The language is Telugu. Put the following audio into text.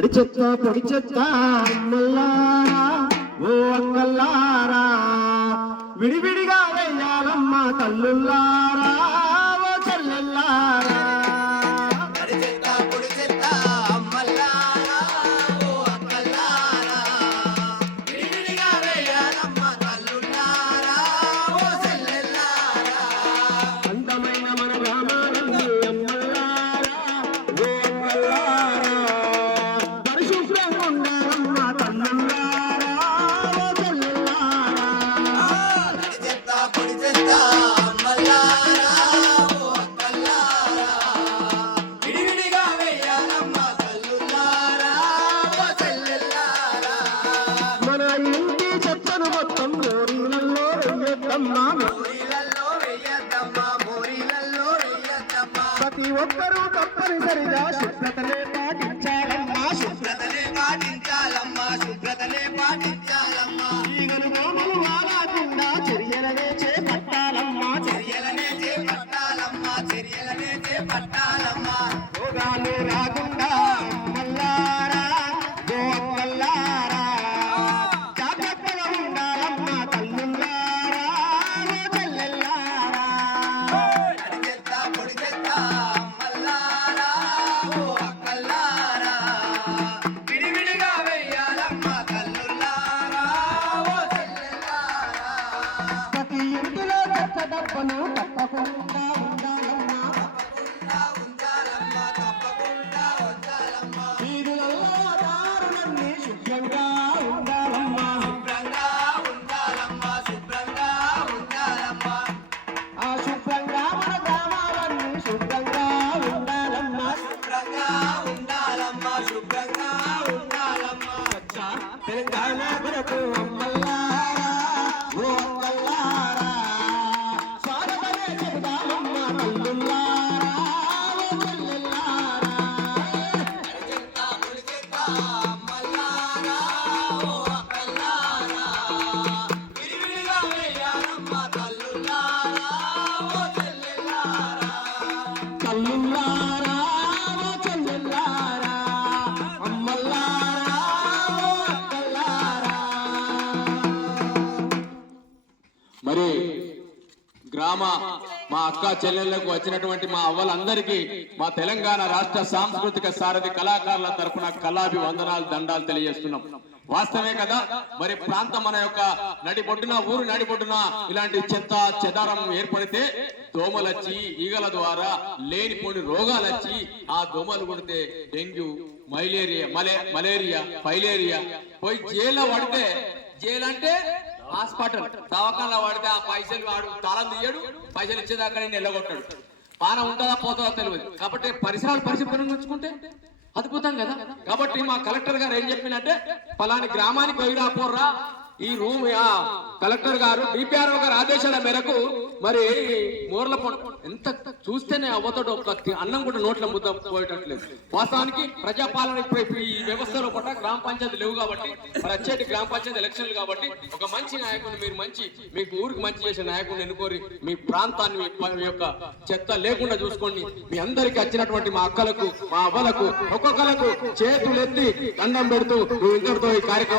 పొడి చెత్త అమ్మల్లారా ఓ అక్కల్లారా విడివిడిగా వెయ్యాలమ్మ తల్లుల్లారా ఓ చెల్లెల్లారా అందమైన మన గ్రామాలన్నీ అమ్మల్లారా ఓ అక్కల్లారా పరిశుభ్రంగా ఉండాలమ్మ తల్లుల్లారా ఓ చెల్లెల్లారా మన ఇంటి చెత్తను మొత్తం మోరీలలో వెయ్యొద్దమ్మా ప్రతి ఒక్కరూ తప్పనిసరిగా శుభ్రతనే పాటించాలమ్మా ఈగలు దోమలు వాడకుండా చర్యలనే చేపట్టాలమ్మా రోగాలు రాకుండా అమ్మల్లారా ఓ అమ్మల్లారా జాగ్రత్తగా ఉండాలమ్మా తల్లుల్లారా ఓ చెల్లెల్లారా ప్రతి ఇంటిలో చెత్త డబ్బను తప్పకుండా ఉండాలమ్మా వీధులలో దారులన్నీ శుభ్రంగా ఉండాలమ్మా ఆ శుభ్రంగా మన గ్రామాలన్నీ శుభ్రంగా ఉండాలమ్మా స్వచ్ఛ తెలంగాణ కొరకు అమ్మల్లారా ఓ అక్కల్లారా స్వాగతమే చెబుదామమ్మా తల్లుల్లారా ఓ చెల్లెల్లారా తల్లుల్లారా ఓ చెల్లెల్లారా అమ్మల్లారా ఓ అక్కల్లారా మరి గ్రామ మా అక్క చెల్లెళ్లకు వచ్చినటువంటి మా అవ్వలందరికీ మా తెలంగాణ రాష్ట్ర సాంస్కృతిక సారథి కళాకారుల తరపున కళాభి వందనాలు దండాలు తెలియజేస్తున్నాం. వాస్తవమే కదా, మరి ప్రాంతం మన యొక్క నడిబొడ్డున ఊరు నడిబొడ్డున ఇలాంటి చెత్త చెదారం ఏర్పడితే దోమలొచ్చి ఈగల ద్వారా లేనిపోని రోగాలొచ్చి ఆ దోమలు కొడితే డెంగ్యూ మలేరియా ఫైలేరియా పోయి జైల్లో పడితే జైలు అంటే హాస్పిటల్ దవాఖానలో వాడితే ఆ పైసలు వాడు తాళం తీయడు, పైసలు ఇచ్చేదాకా నేను వెళ్ళగొట్టాడు. పానం ఉంటుందా పోతుందా తెలియదు. కాబట్టి పరిసరాలు పరిశుభ్రంగా ఉంచుకుంటే అద్భుతం కదా. కాబట్టి మా కలెక్టర్ గారు ఏం చెప్పిందంటే పలాని గ్రామానికి పోయి రాపోర్రా ఈ రూమ్ కలెక్టర్ గారు డిపిఆర్ఓ గారు ఆదేశాల మేరకు మరి మూర్ల ఎంత చూస్తేనే అవ్వతోటి ఒక అన్నం కూడా నోట్ల ముద్ద పోయేటట్లేదు. వాస్తవానికి ప్రజాపాలన ఈ వ్యవస్థలో కూడా గ్రామ పంచాయతీ లేవు కాబట్టి మరి వచ్చేటి గ్రామ పంచాయతీ ఎలక్షన్లు కాబట్టి ఒక మంచి నాయకుడు మీరు మీకు ఊరికి మంచి చేసే నాయకుడిని ఎన్నుకోరి మీ ప్రాంతాన్ని మీ యొక్క చెత్త లేకుండా చూసుకోండి. మీ అందరికి వచ్చినటువంటి మా అక్కలకు మా అవ్వలకు ఒక్కొక్కలకు చేతులెత్తి దండం పెడుతూ ఇంతటితో ఈ కార్యక్రమం